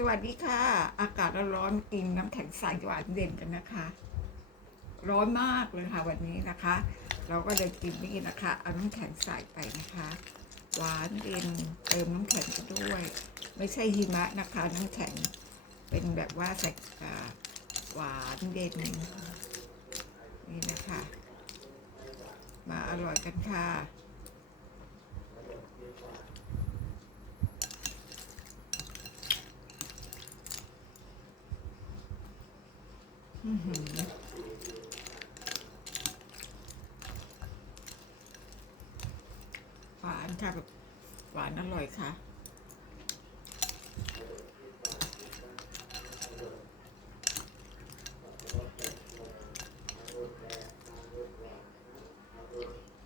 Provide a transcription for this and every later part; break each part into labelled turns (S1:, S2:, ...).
S1: สวัสดีค่ะ อากาศร้อนกินน้ำแข็งใสหวานเด่นกันนะคะ ร้อนมากเลยค่ะวันนี้นะคะ เราก็เลยกินนี่นะคะเอาน้ำแข็งใสไปนะคะ หวานเย็นเติมน้ำแข็งไปด้วย ไม่ใช่หิมะนะคะน้ำแข็งเป็นแบบว่าใส่หวานเย็นนี่นะคะ มาอร่อยกันค่ะ หวานค่ะแบบหวานอร่อยค่ะ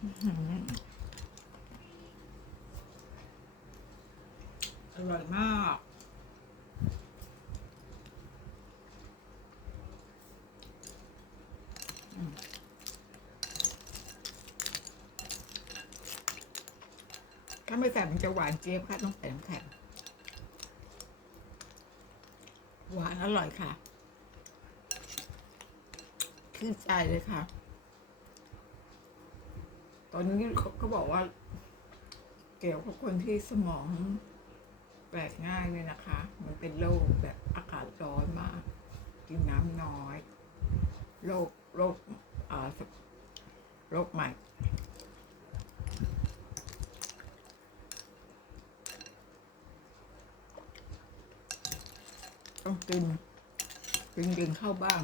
S1: อื้อหืออร่อยมาก ถ้าไม่ใส่มันจะหวานเจี๊ยบค่ะต้องใส่น้ำแข็งหวานอร่อยค่ะชื่นใจเลยค่ะ ตอนนี้เขาก็บอกว่า เกี่ยวกับคนที่สมองแตกง่ายเลยนะคะ มันเป็นโรคแบบอากาศร้อนมากกินน้ำน้อยโรคโรคอ่าโรคใหม่ ต้องกิน กินกินเข้าบ้าง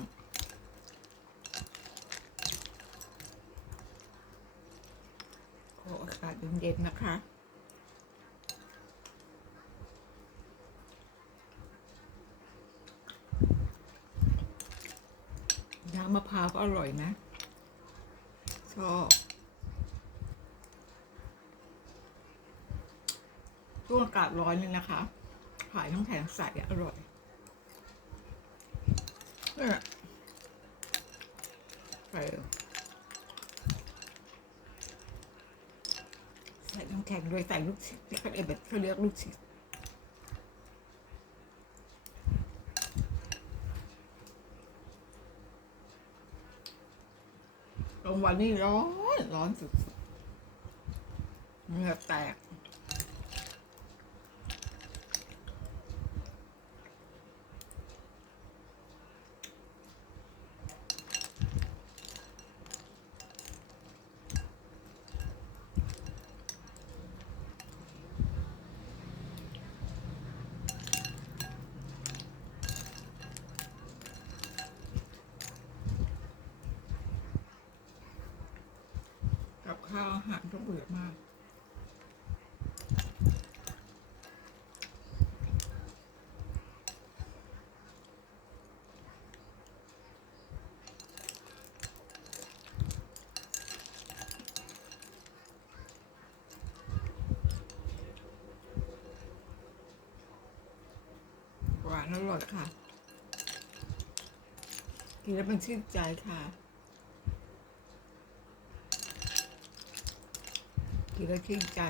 S1: ขออากาศเย็นๆนะคะน้ำมะพร้าวก็อร่อยนะชอบช่วงอากาศร้อนนี่นะคะ ขายน้ำแข็งใสอร่อย เนี่ยใส่ใส่น้ำแข็งด้วยใส่ลูกชิดที่เขาเรียกเขาเรียกลูกชิดกลางวันนี่ร้อน ร้อนสุดๆเหงื่อแตก ข้าวอาหารก็เบื่อมาก หวานอร่อยค่ะ กินแล้วมันชื่นใจค่ะ กิน แล้วชื่นใจ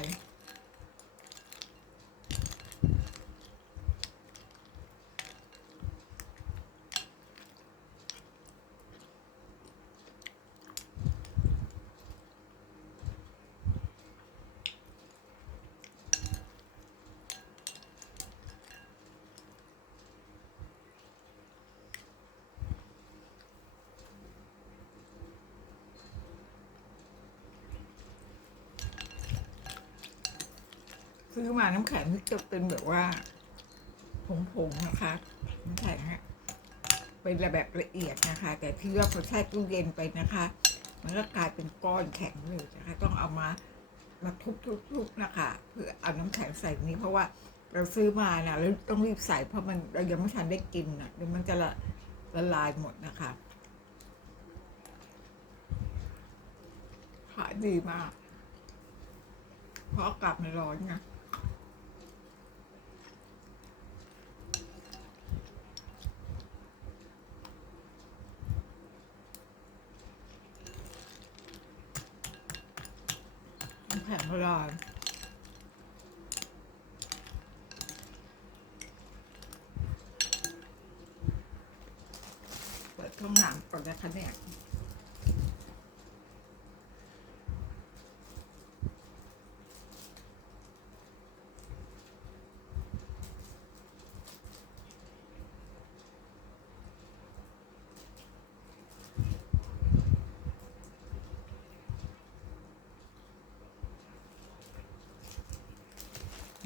S1: ซื้อมาน้ำแข็งจะเป็นแบบว่าผงๆนะคะน้ำแข็งฮะเป็นแบบละเอียดนะคะ แต่ที่ว่าพอแช่ตู้เย็นไปนะคะ มันก็กลายเป็นก้อนแข็งเลยนะคะ ต้องเอามามาทุบๆนะคะเพื่อเอาน้ำแข็งใส่นี้เพราะว่าเราซื้อมานะแล้วต้องรีบใส่เพราะมันเรายังไม่ทันได้กินนะเดี๋ยวมันจะละละลายหมดนะคะขายดีมาก เพราะอากาศมันร้อนไง ไม่ได้เปิดห้องน้ำงก่อนนะคะเนี่ย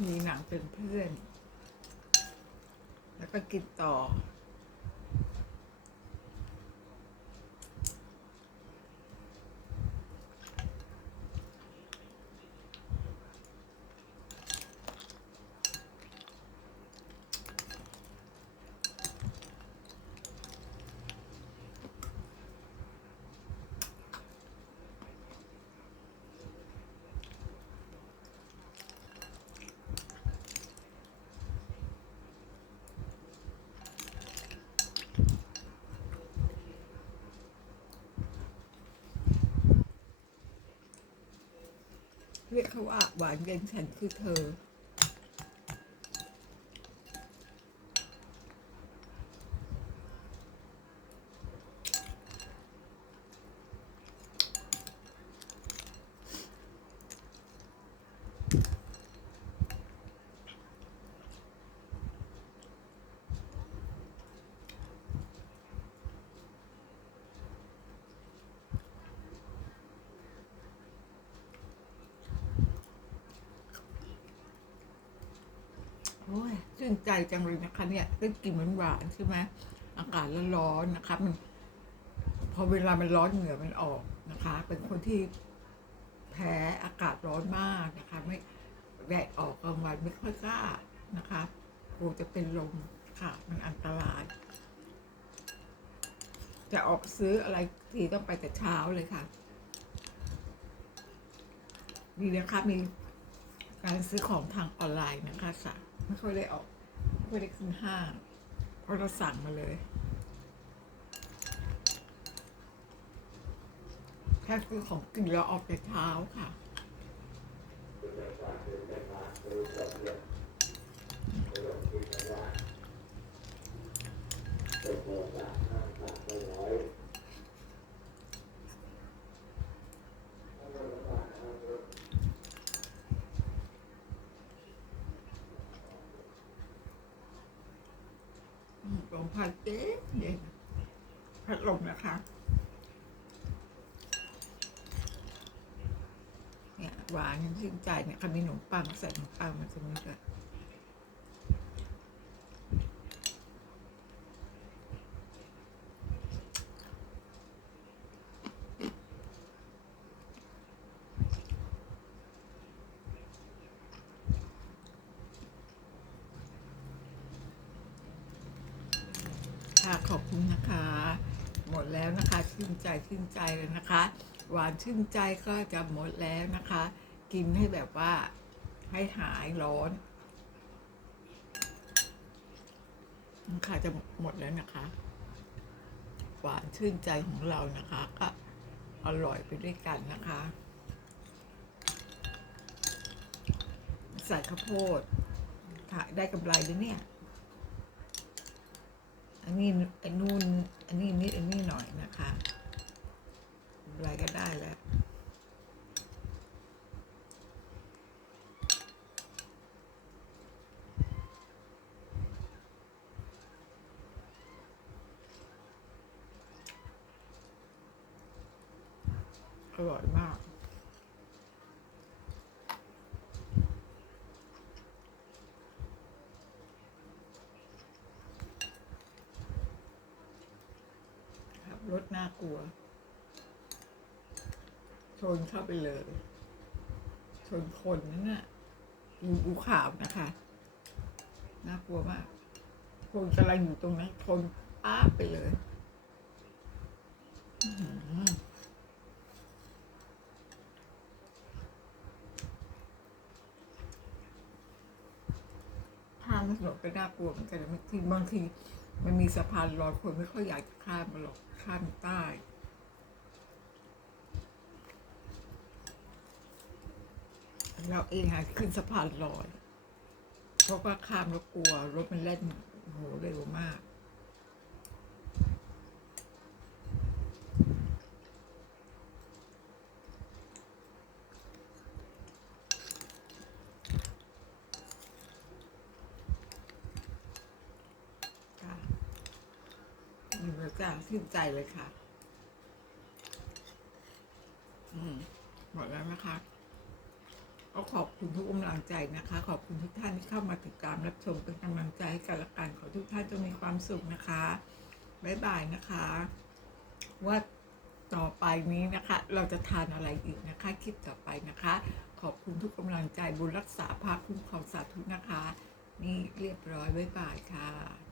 S1: มีหนังเป็นเพื่อน แล้วก็กินต่อ เรียกเขาว่าหวานเย็นฉันคือเธอ โอ้ย ชื่นใจจังเลยนะคะ เนี่ยได้กลิ่นหวานๆใช่ไหมอากาศร้อนๆนะคะมันพอเวลามันร้อนเหงื่อมันออกนะคะ เป็นคนที่แพ้อากาศร้อนมากนะคะ ไม่แดดออกกลางวันไม่ค่อยกล้านะคะกลัวจะเป็นลมค่ะมันอันตราย จะออกซื้ออะไรทีต้องไปแต่เช้าเลยค่ะดีนะคะมีการซื้อของทางออนไลน์นะคะสั่ง ไม่ค่อยได้ออกไม่ค่อยได้ขึ้นห้างเพราะเราสั่งมาเลย แค่ซื้อของกินแล้วออกแต่เช้าค่ะอื มพัดเจ๊เย็นพัดลมนะคะเนี่ยหวานชื่นใจเนี่ยขนมปังใส่ขนมปังมันจะมีแบบค่ะขอบคุณ นะคะ หมดแล้วนะคะชื่นใจชื่นใจเลยนะคะ หวานชื่นใจก็จะหมดแล้วนะคะ กินให้แบบว่าให้หายร้อนค่ะจะหมดแล้วนะคะ หวานชื่นใจของเรานะคะก็อร่อยไปด้วยกันนะคะ ใส่ข้าวโพดขายได้กำไรเลยเนี่ย อันนี้อันนู่นอันนี้นิดอันนี้หน่อยนะคะกำไรก็ได้แล้วอร่อยมาก ครับรถน่า กลัว ชนเข้าไปเลย ชนคนนั่นน่ะอยู่ภูขาวนะคะน่ากลัวมาก คนกำลังอยู่ตรงนั้นชนป้าบไปเลยอื้อหือข้ามถนนก็น่ากลัวเหมือนกันนะบางทีบางที มันมีสะพานลอยคนไม่ค่อยอยากจะข้ามมาหรอกข้ามใต้เราเองอะขึ้นสะพานลอย เพราะว่าข้ามแล้วกลัวรถมันเล่นโอ้โหเร็วมาก จ้าชื่นใจเลยค่ะ อืมหมดแล้วนะคะก็ขอบคุณทุกกำลังใจนะคะ ขอบคุณทุกท่านที่เข้ามาติดตามรับชมเป็นกำลังใจให้กันละกันขอทุกท่านจงมีความสุขนะคะบ๊ายบายนะคะ ว่าต่อไปนี้นะคะ เราจะทานอะไรอีกนะคะคลิปต่อไปนะคะ ขอบคุณทุกกำลังใจบุญรักษาภาคคุ้มครองสาธุนะคะ นี่เรียบร้อยบ๊ายบายค่ะ